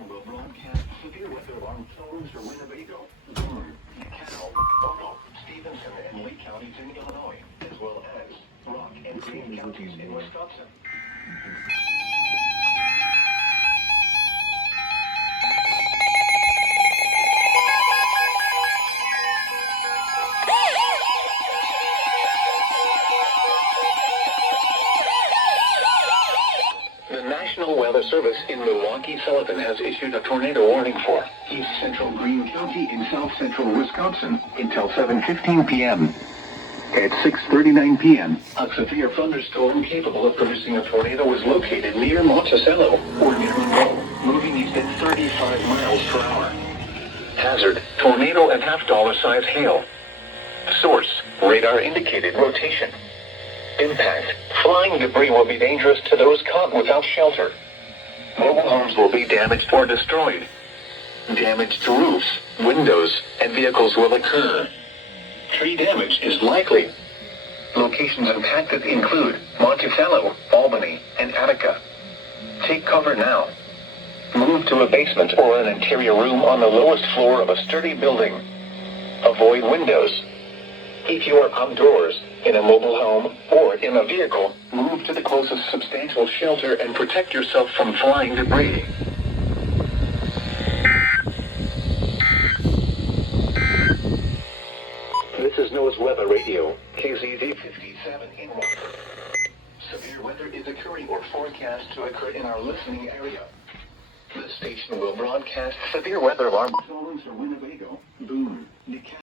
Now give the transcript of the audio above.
station will broadcast severe weather alarm tones for Winnebago, Boone, Cal, Ogle, Stevenson, and Lee counties in Illinois, as well as Rock and Green counties in Wisconsin. The National Weather Service in Milwaukee, Sullivan has issued a tornado warning for east central Greene County in south central Wisconsin until 7:15 p.m. At 6:39 p.m., a severe thunderstorm capable of producing a tornado was located near Monticello or near Monroe, moving east at 35 miles per hour. Hazard: tornado and half-dollar size hail. Source: radar indicated rotation. Impact: flying debris will be dangerous to those caught without shelter. Mobile homes will be damaged or destroyed. Damage to roofs, windows, and vehicles will occur. Tree damage is likely. Locations impacted include Monticello, Albany, and Attica. Take cover now. Move to a basement or an interior room on the lowest floor of a sturdy building. Avoid windows. If you are outdoors, in a mobile home, or in a vehicle, move to the closest substantial shelter and protect yourself from flying debris. This is Noaa's Weather Radio, KZZ 57 in Rockford. Severe weather is occurring or forecast to occur in our listening area. The station will broadcast severe weather alarm tones for Winnebago, Boone,